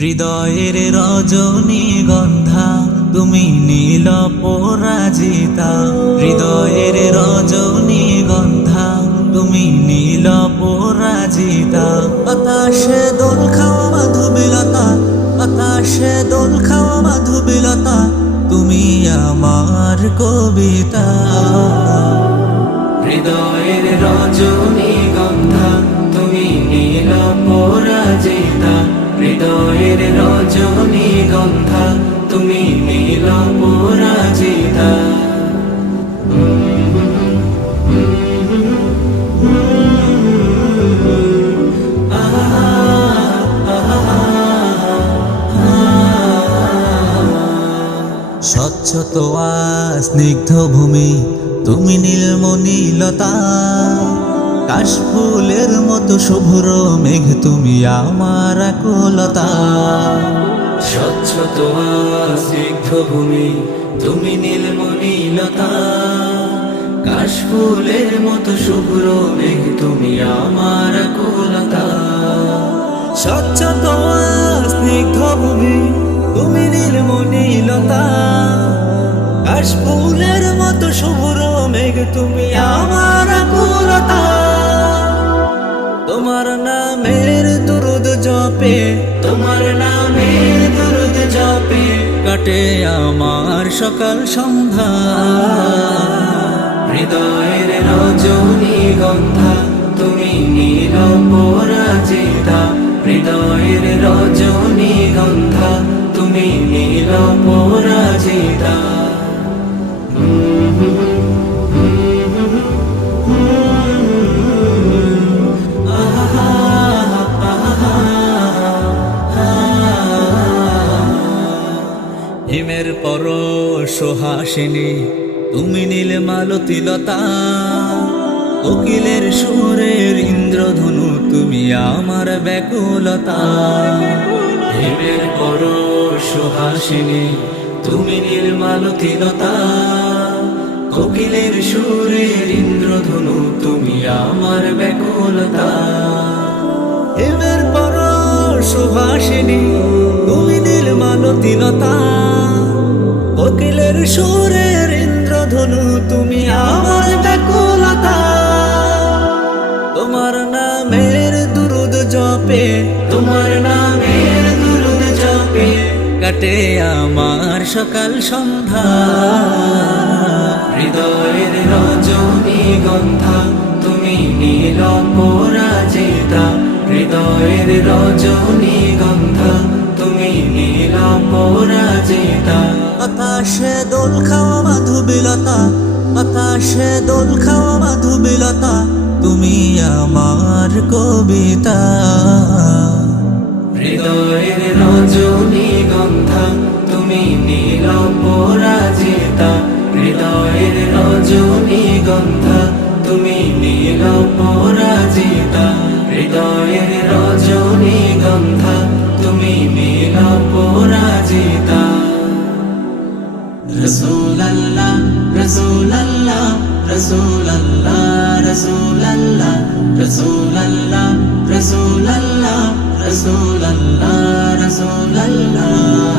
হৃদয়ের রজনীগন্ধা তুমি নীল পরাজিতা, হৃদয়ের রজনীগন্ধা তুমি নীল পরাজিতা। বাতাসে দোল খাওয়া মাধবীলতা, বাতাসে দোল খাওয়া মাধবীলতা, তুমি আমার কবিতা। হৃদয়ের রজনীগন্ধা তুমি নীল পরাজিতা, হৃদয়ের রজনীগন্ধা তুমি নীল পরাজিতা। স্বচ্ছ তোয়া স্নিগ্ধ ভূমি তুমি নীলমণিলতা, কাশফুলের মতো শুভ্র মেঘ তুমি আমার আকুলতা। স্বচ্ছ তোয়া স্নিগ্ধ ভূমি তুমি নীলমণিলতা, কাশফুলের মতো শুভ্র মেঘ তুমি আমার আকুলতা। স্বচ্ছ তোয়া স্নিগ্ধ ভূমি তুমি নীলমণিলতা, কাশফুলের মতো শুভ্র মেঘ তুমি আমার আকুলতা। তোমার নামের দুরুদ জপে, তোমার নামের দুরুদ জপে কাটে আমার সকাল সন্ধ্যা। হৃদয়ের রজনীগন্ধা তুমি নীল পরাজিতা, হৃদয়ের রজনীগন্ধা তুমি নীল পরাজিতা। হিমের পরশ সুহাসিনী তুমি নীল মালতীলতা, কোকিলের সুরের ইন্দ্রধনু তুমি আমার ব্যাকুলতা। হিমের পরশ সুহাসিনী তুমি নীল মালতীলতা, কোকিলের সুরের ইন্দ্রধনু তুমি আমার ব্যাকুলতা। হিমের পরশ সুহাসিনী তুমি নীল মালতীলতা, কোকিলের সুরের ইন্দ্রধনু তুমি আমার ব্যাকুলতা। তোমার নামের দুরুদ জপে, তোমার নামের দুরুদ জপে কাটে আমার সকাল সন্ধ্যা। হৃদয়ের রজনীগন্ধা তুমি নীল পরাজিতা, হৃদয়ের রজনীগন্ধা তুমি নীল পরাজিতা। বাতাসে দোল খাওয়া মাধবীলতা, বাতাসে দোল খাওয়া মাধবীলতা, তুমি আমার কবিতা। হৃদয়ের রজনীগন্ধা তুমি নীল পরাজিতা, হৃদয়ের রজনীগন্ধা তুমি নীল পরাজিতা, হৃদয়ের রজনীগন্ধা তুমি নীল পরাজিতা। রসূলুল্লাহ রসূলুল্লাহ রসূলুল্লাহ রসূলুল্লাহ রসূলুল্লাহ রসূলুল্লাহ রসূলুল্লাহ রসূলুল্লাহ।